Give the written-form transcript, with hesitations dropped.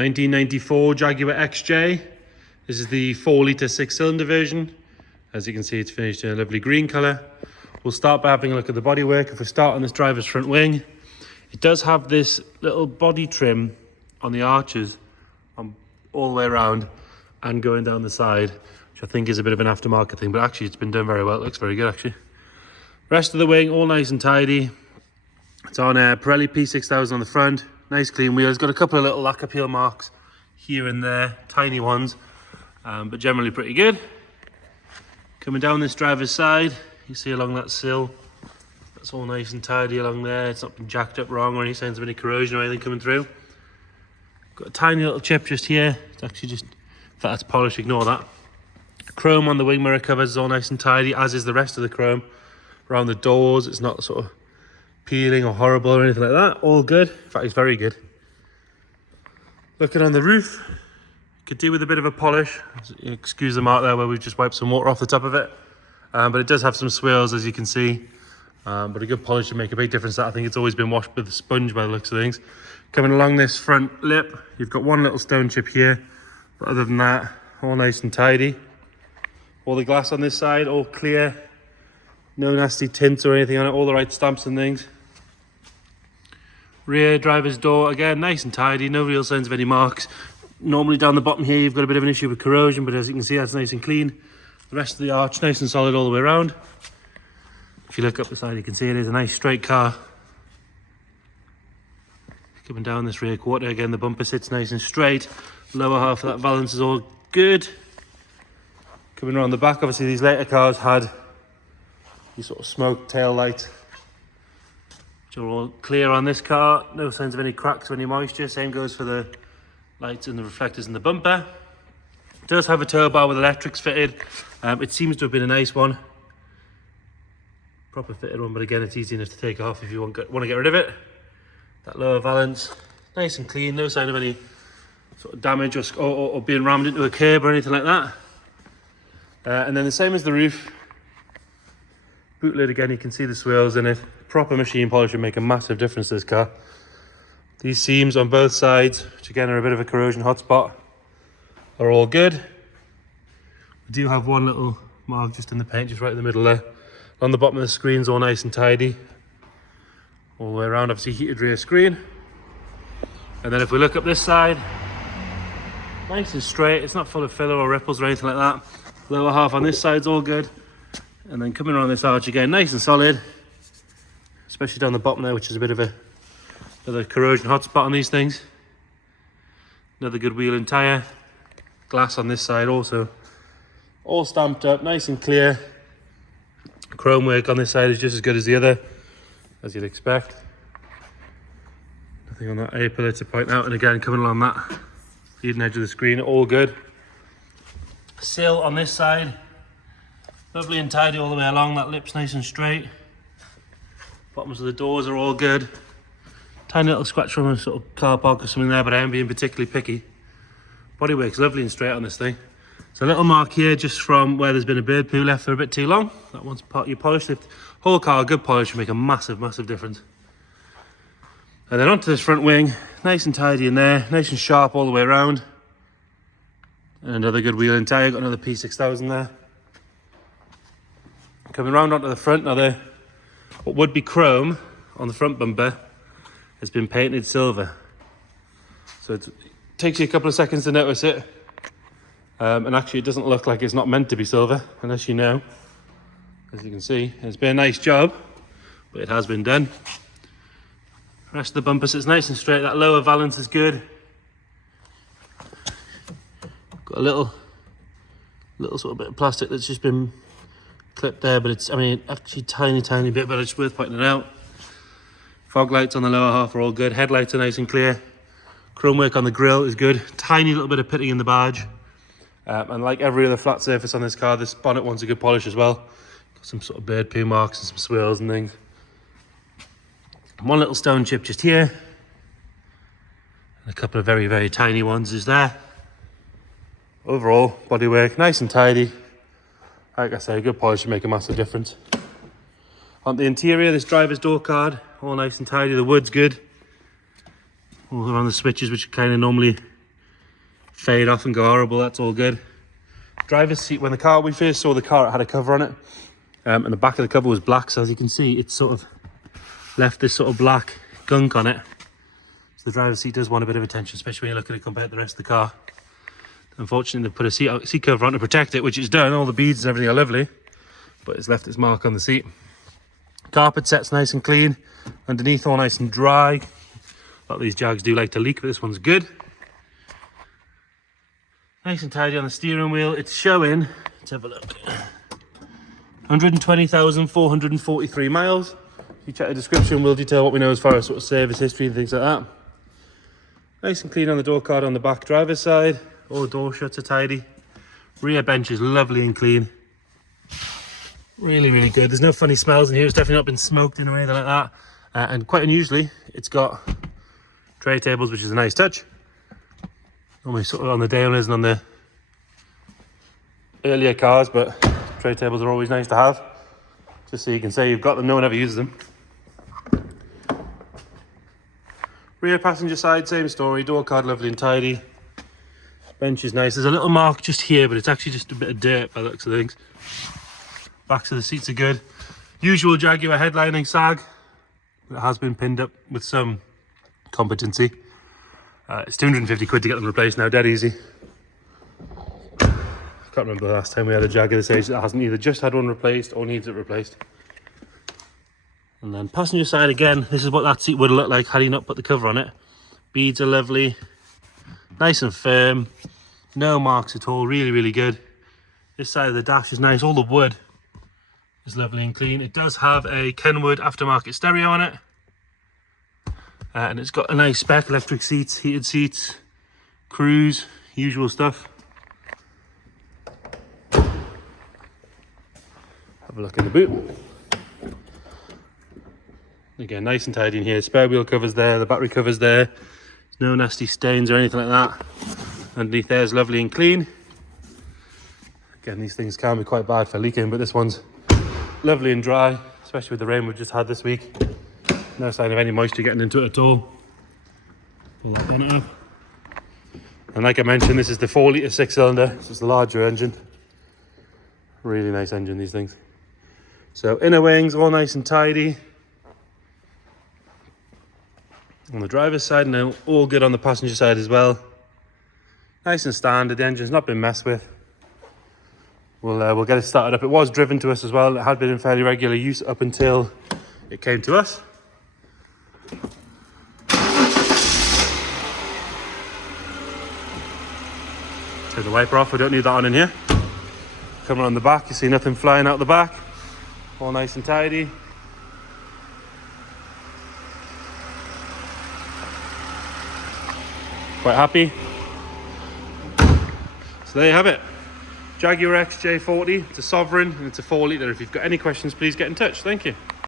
1994 Jaguar XJ. This is the 4-litre 6-cylinder version. As you can see, it's finished in a lovely green colour. We'll start by having a look at the bodywork. If we start on this driver's front wing, it does have this little body trim on the arches all the way around and going down the side, which I think is a bit of an aftermarket thing, but actually it's been done very well. It looks very good actually. Rest of the wing, all nice and tidy. It's on a Pirelli P6000 on the front. Nice clean wheels. Got a couple of little lacquer peel marks here and there, tiny ones, but generally pretty good. Coming down this driver's side, you see along that sill, that's all nice and tidy along there. It's not been jacked up wrong or any signs of any corrosion or anything coming through. Got a tiny little chip just here. It's actually just, in fact that's polished, ignore that. Chrome on the wing mirror covers is all nice and tidy, as is the rest of the chrome. Around the doors, it's not sort of peeling or horrible or anything like that. All good. In fact, it's very good. Looking on the roof, could do with a bit of a polish. Excuse the mark there where we've just wiped some water off the top of it. But it does have some swirls, as you can see. But a good polish would make a big difference. I think it's always been washed with a sponge by the looks of things. Coming along this front lip, you've got one little stone chip here. But other than that, all nice and tidy. All the glass on this side, all clear. No nasty tints or anything on it, all the right stamps and things. Rear driver's door, again, nice and tidy, no real signs of any marks. Normally down the bottom here, you've got a bit of an issue with corrosion, but as you can see, that's nice and clean. The rest of the arch, nice and solid all the way around. If you look up the side, you can see it is a nice straight car. Coming down this rear quarter, again, the bumper sits nice and straight. Lower half of that valance is all good. Coming around the back, obviously these later cars had these sort of smoke tail lights, which are all clear on this car. No signs of any cracks or any moisture. Same goes for the lights and the reflectors in the bumper. It does have a tow bar with electrics fitted. It seems to have been a nice one, proper fitted one, but again, it's easy enough to take off if you want to get rid of it. That lower valance, nice and clean, no sign of any sort of damage or being rammed into a curb or anything like that. And then the same as the roof. Boot lid again, you can see the swirls in it. Proper machine polish would make a massive difference to this car. These seams on both sides, which again are a bit of a corrosion hotspot, are all good. We do have one little mark just in the paint, just right in the middle there. On the bottom of the screen's all nice and tidy. All the way around, obviously heated rear screen. And then if we look up this side, nice and straight. It's not full of filler or ripples or anything like that. Lower half on this side's all good. And then coming around this arch again, nice and solid. Especially down the bottom there, which is a bit of another corrosion hotspot on these things. Another good wheel and tyre. Glass on this side also. All stamped up, nice and clear. Chrome work on this side is just as good as the other, as you'd expect. Nothing on that A-pillar to point out. And again, coming along that leading edge of the screen, all good. Sill on this side. Lovely and tidy all the way along, that lip's nice and straight. Bottoms of the doors are all good. Tiny little scratch from a sort of car park or something there, but I am being particularly picky. Bodywork's lovely and straight on this thing. So a little mark here just from where there's been a bird poo left for a bit too long. That one's part you polished. The whole car, good polish, would make a massive, massive difference. And then onto this front wing, nice and tidy in there, nice and sharp all the way around. And another good wheel and tyre, got another P6000 there. Coming round onto the front, now what would be chrome on the front bumper has been painted silver. So it takes you a couple of seconds to notice it. And actually it doesn't look like it's not meant to be silver, unless you know. As you can see, it's been a nice job, but it has been done. The rest of the bumper sits nice and straight. That lower valance is good. Got a little sort of bit of plastic that's just been clip there, but it's, I mean, actually tiny bit, but it's worth pointing it out. Fog lights on the lower half are all good. Headlights are nice and clear. Chrome work on the grille is good. Tiny little bit of pitting in the badge. And like every other flat surface on this car, this bonnet wants a good polish as well. Got some sort of bird poo marks and some swirls and things. One little stone chip just here. And a couple of very, very tiny ones is there. Overall, bodywork nice and tidy. Like I say, good polish should make a massive difference. On the interior, this driver's door card, all nice and tidy. The wood's good. All around the switches, which kind of normally fade off and go horrible. That's all good. Driver's seat, when we first saw the car, it had a cover on it, and the back of the cover was black, so as you can see, it's sort of left this sort of black gunk on it. So the driver's seat does want a bit of attention, especially when you look at it compared to the rest of the car. Unfortunately, they put a seat cover on to protect it, which it's done. All the beads and everything are lovely, but it's left its mark on the seat. Carpet set's nice and clean. Underneath, all nice and dry. A lot of these Jags do like to leak, but this one's good. Nice and tidy on the steering wheel. It's showing, let's have a look, 120,443 miles. If you check the description, we'll detail what we know as far as sort of service history and things like that. Nice and clean on the door card on the back driver's side. All the door shuts are tidy. Rear bench is lovely and clean. Really, really good. There's no funny smells in here. It's definitely not been smoked in or anything like that. And quite unusually, it's got tray tables, which is a nice touch. Normally sort of on the day owners and on the earlier cars, but tray tables are always nice to have. Just so you can say you've got them, no one ever uses them. Rear passenger side, same story. Door card lovely and tidy. Bench is nice. There's a little mark just here, but it's actually just a bit of dirt by the looks of things. Backs of the seats are good. Usual Jaguar headlining sag. It has been pinned up with some competency. It's 250 quid to get them replaced now, dead easy. I can't remember the last time we had a Jaguar this age that hasn't either just had one replaced or needs it replaced. And then passenger side again, this is what that seat would look like had he not put the cover on it. Beads are lovely, nice and firm, no marks at all, really, really good. This side of the dash is nice, all the wood is lovely and clean. It does have a Kenwood aftermarket stereo on it. And it's got a nice spec, electric seats, heated seats, cruise, usual stuff. Have a look in the boot. Again, nice and tidy in here. Spare wheel covers there, the battery covers there. No nasty stains or anything like that. Underneath there is lovely and clean. Again, these things can be quite bad for leaking, but this one's lovely and dry, especially with the rain we've just had this week. No sign of any moisture getting into it at all. Pull that bonnet up. And like I mentioned, this is the 4 litre 6-cylinder, so it's the larger engine. Really nice engine, these things. So inner wings, all nice and tidy. On the driver's side now, all good on the passenger side as well. Nice and standard, the engine's not been messed with. We'll get it started up. It was driven to us as well. It had been in fairly regular use up until it came to us. Take the wiper off, we don't need that on in here. Coming on the back, you see nothing flying out the back. All nice and tidy. Quite happy. So there you have it. Jaguar XJ40, it's a Sovereign and it's a 4 litre. If you've got any questions, please get in touch. Thank you.